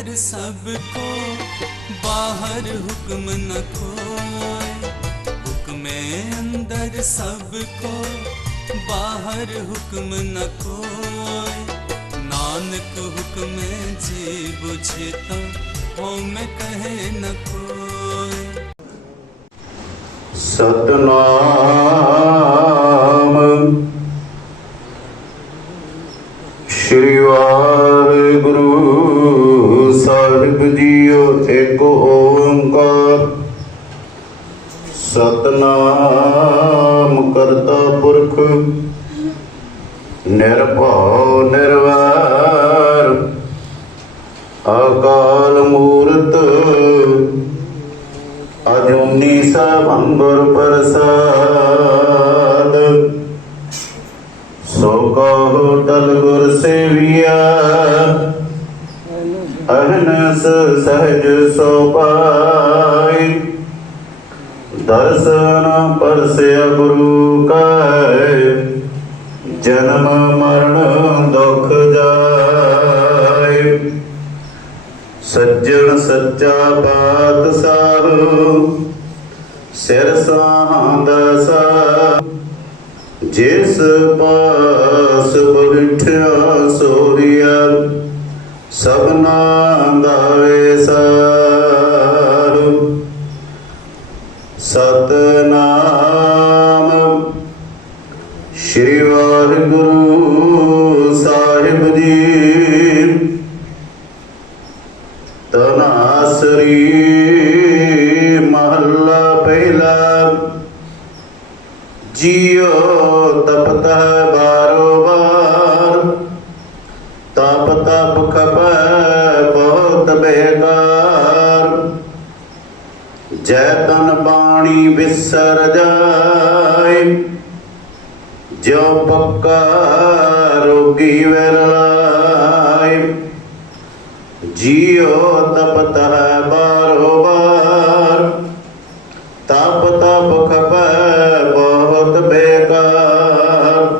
अंदर सबको बाहर हुक्म न कोई हुक्म अंदर सबको बाहर हुक्म न कोई नानक हुक्म जी बुझे तो हो में कहे न कोई ਸਤਨਾਮ ਸ਼੍ਰੀ ਵਾਹਿਗੁਰੂ ਸਾਹਿਬ ਜੀਓ ਇੱਕ ਓੰਕਾਰ ਸਤਨਾਮ ਕਰਤਾ ਪੁਰਖ ਨਿਰਭਉ ਨਿਰਵੈਰ। ਅਹਨਸ ਸਹਜ ਸੋ ਪਾਈ ਦਰਸ਼ਨ ਪਰਸਿਆ ਗੁਰੂ ਕੈ, ਜਨਮ ਮਰਨ ਦੁਖ ਜਾਏ। ਸੱਜਣ ਸੱਚਾ ਪਾਤਸ਼ਾਹ, ਸਿਰ ਸਾਹੰਦਾ ਸਾ ਜਿਸ ਪਾਸ ਬੈਠਿਆ ਸੋਰੀਆ ਸਭਨਾ ਦਾ ਵੇਸਾਰ ਸਤਨਾਮ ਸ਼੍ਰੀ ਵਾਹਿਗੁਰੂ ਸਾਹਿਬ ਜੀ। ਤਨਾਸਰੀ ਤਨ ਬਾਣੀ ਵਿਸਰ ਜਾਏ। ਜਿਉ ਪੱਕਾ ਰੋਗੀ ਵਿਰਲਾਏ ਜੀਉ ਤਪਤ ਹੈ ਬਾਰੋ ਬਾਰ। ਤਪ ਤਪ ਖਪੈ ਬਹੁਤ ਬੇਕਾਰ।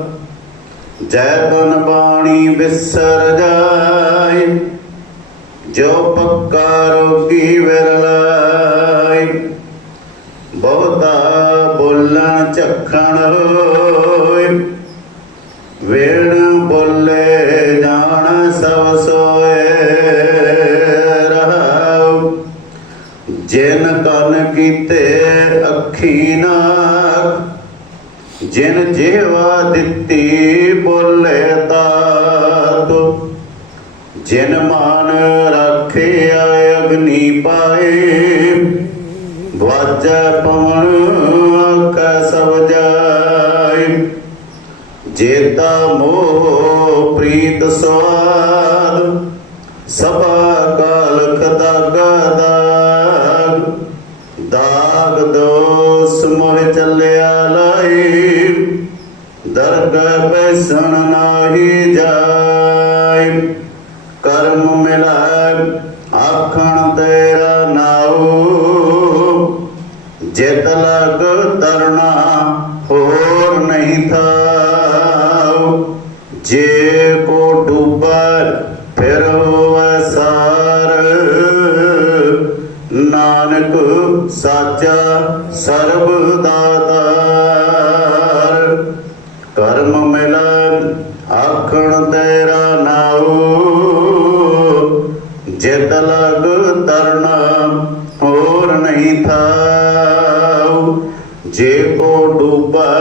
ਜੈ ਤਨ ਬਾਣੀ ਵਿਸਰ ਜਾਏ। ਜੋ ਪੱਕਾ ਬੋਲਣ ਵੇਣ ਬੋਲੇ ਜਾਣ ਸਭ ਸੋਏ ਰਹਾਉ। ਜਿਨ ਕਨ ਕੀਤੇ ਅੱਖੀ ਨਾ ਜਿਨ ਜੀਵਾ ਦਿੱਤੀ ਬੋਲੇ ਤਾਤ। ਜਿਨ ਮਾਨ ਰੱਖਿਆ ਅਗਨੀ ਪਾਏ, ਵਾਜੈ ਪਵਨ ਜੇਤਾ ਮੋਹ ਪ੍ਰੀਤ ਸਵਾਦ ਸਭਾ ਕਾਲ ਖਦਾਗ ਦਾਗ। ਦਾਗ ਦੋਸ ਮੋਹ ਚੱਲਿਆ ਲਾਈ ਦਰਗਹ ਬੈਸਣ ਨਾਹੀ ਜਾਏ ਕਰਮ ਮਿਲਾਇ ਆਖਣ ਤੇਰਾ ਨਾਉ, ਜਿਤ ਲਗ ਤਰਨਾ ਹੋਰ ਨਹੀਂ ਥਾ। ਜੇ ਕੋ ਡੂਬਰ, ਫਿਰ ਹੋਵੈ ਸਾਰ। ਨਾਨਕ ਸਾਚਾ ਸਰਬ ਦਾਤਾਰ। ਕਰਮ ਮਿਲਨ ਆਖਣ ਤੇਰਾ ਨਾਉ। ਜਿਤ ਲਗ ਤਰਨਾ ਹੋਰ ਨਹੀਂ ਥਾਉ। ਜੇ ਕੋ ਡੂਬੈ